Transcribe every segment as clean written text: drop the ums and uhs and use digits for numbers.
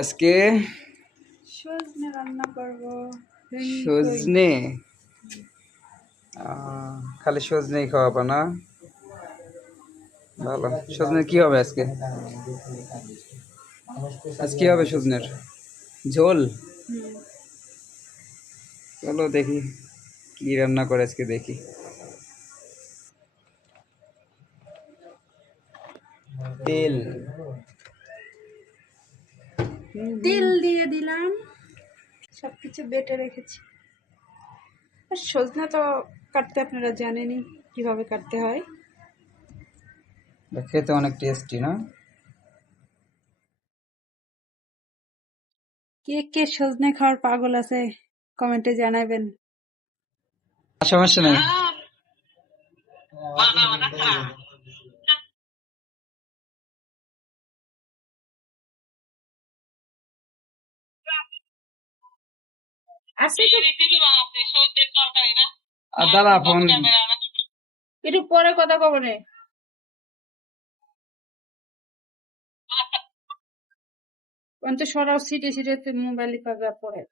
আজকে সজনে রান্না করব। সজনে খালি সজনেই খাওয়াবো না? ভালো। সজনে কি হবে আজকে? আজ কি হবে সজনের ঝোল? চলো দেখি কি রান্না করে আজকে, দেখি। তেল তেল দিয়ে দিলাম, সবকিছু বেটে রেখেছি। আর সজনা তো কাটতে আপনারা জানেনই কিভাবে কাটতে হয়। খেতে অনেক টেস্টি না? কে কে সজনে খাওয়ার পাগল আছে কমেন্টে জানাবেন। সমস্যা নেই। দাদা ফোন একটু পরে কথা কব রে। তো সরাও সিটে সিটে মোবাইলে পাবে পরে।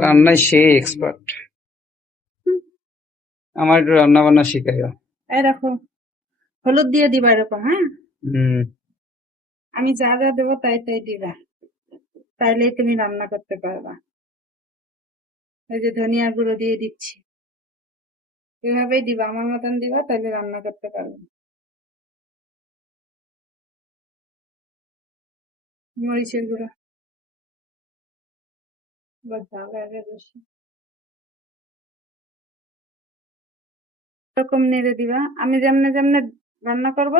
রান্নায় সে এক্সপার্ট। আমার একটু রান্না বান্না শিখাইও। এই দেখো, হলুদ দিয়ে দিবা এরকম। হ্যাঁ, হুম। আমি যা যা দেবো তাই তাই দিবা, তাইলেই তুমি রান্না করতে পারবা। এই যে ধনিয়া গুঁড়ো দিয়ে দিচ্ছি, এভাবেই দিবা, আমার মতন দিবা, তাহলে রান্না করতে পারবে। মরিচের গুঁড়ো বা ঝাল আগে বেশি, এরকম নেড়ে দিবা। আমি যেমনে যেমনে রান্না করব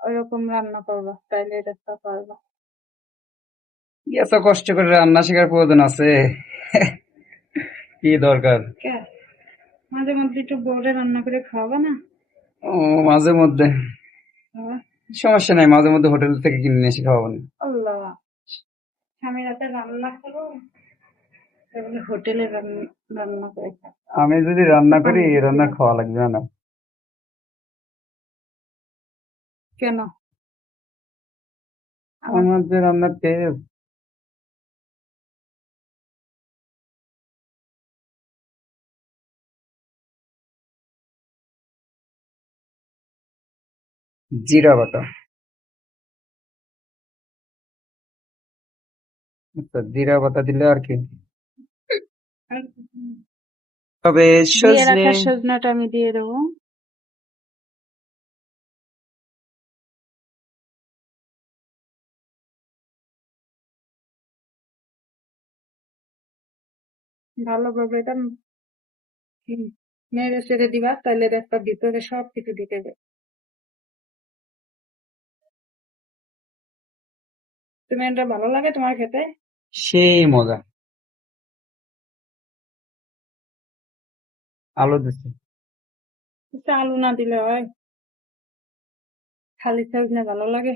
ওইরকম রান্না করবা, তাইলে এটা পারবা। এত কষ্ট করে রান্না শেখার প্রয়োজন আছে? কি দরকার? মাঝে মধ্যে একটু বউরে রান্না করে খাওয়াবা না? ও, মাঝে মধ্যে সমস্যা নাই, মাঝে মধ্যে হোটেল থেকে কিনে নিয়ে এসে খাওয়াবো না। আল্লাহ, আমি রাতে রান্না করবো, হোটেলে রান্না করে খাবো। আমি যদি রান্না করি, রান্না খাওয়া লাগবে না। কেন? আমার যে রান্নার টেস্ট, জিরা বাটা। আচ্ছা, জিরা বাটা দিলে আর কি? তবে সজনে সজনাটা আমি দিয়ে দেবো। ভালোভাবে এটা নেড়ে চেড়ে দিবা, তাহলে একটা ভিতরে সব কিছু ঢুকে যাবে। তুমি এটা ভালো লাগে তোমার খেতে? সেই মজা। আলু দিচ্ছে। আলু না দিলে হয়? খালি সজনে ভালো লাগে,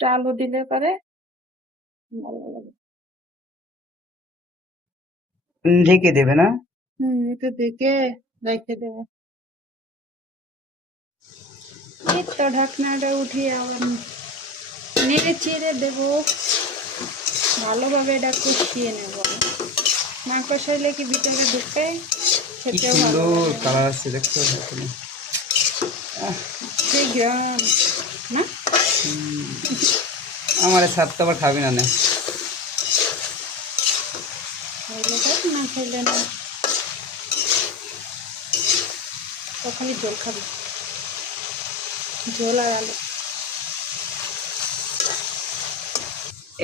আলু দিলে পরে ভালো লাগে। ঢেকে দেবে না? একটু দেখে রেখে দেবে। এই তো ঢাকনাটা উঠিয়ে আবার নেড়ে চেড়ে দেবো, ভালোভাবে এটা কষিয়ে নেব। না কষাইলে কি ভিতরে ঢুকে খেতেও ভালো লাগে। কালার আসছে, দেখছো? সেই গ্রাম না, আমার সাতটা আবার খাবি না? খাইলে খাই, না খাইলে না। তখনই ঝোল খাবি, ঝোল আর আলু।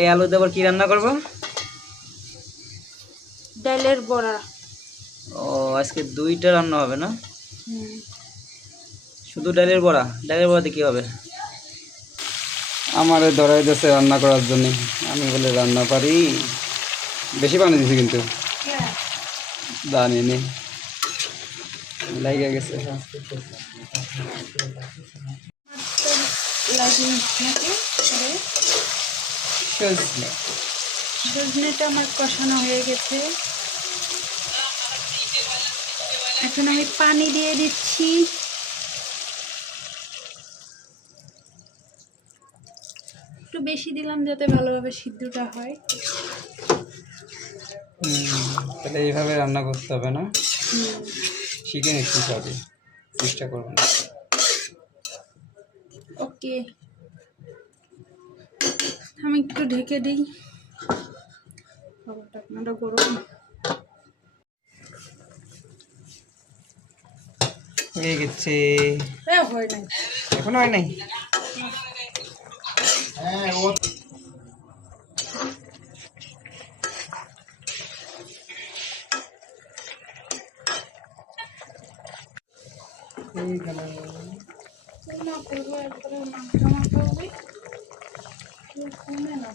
এই আলু দিয়ে আবার কি রান্না করবো? ডালের বড়া। ও, আজকে দুইটা রান্না হবে না? শুধু ডালের বড়া? ডালের বড়াতে কি হবে? আমারে ধরাই দিয়েছে রান্না করার জন্য, আমি বলে রান্না পারি। বেশি বানিয়ে দিছি কিন্তু জানি নি, লাগে গেছে। সজনেটা আমার কষানো হয়ে গেছে, এখন আমি পানি দিয়ে দিচ্ছি। একটু বেশি দিলাম যাতে ভালোভাবে সিদ্ধটা হয়। তাহলে এইভাবে রান্না করতে হবে না? হুম, শিখে নিচ্ছি সবই, চেষ্টা করবো না। ওকে, আমি একটু ঢেকে দিই। ঢাকনাটা গরম হয়ে গেছে। হয় নাই। এখনো হয় নাই? এই গেল। না করবো একবারে মাখা মাখা হবে, কমে না।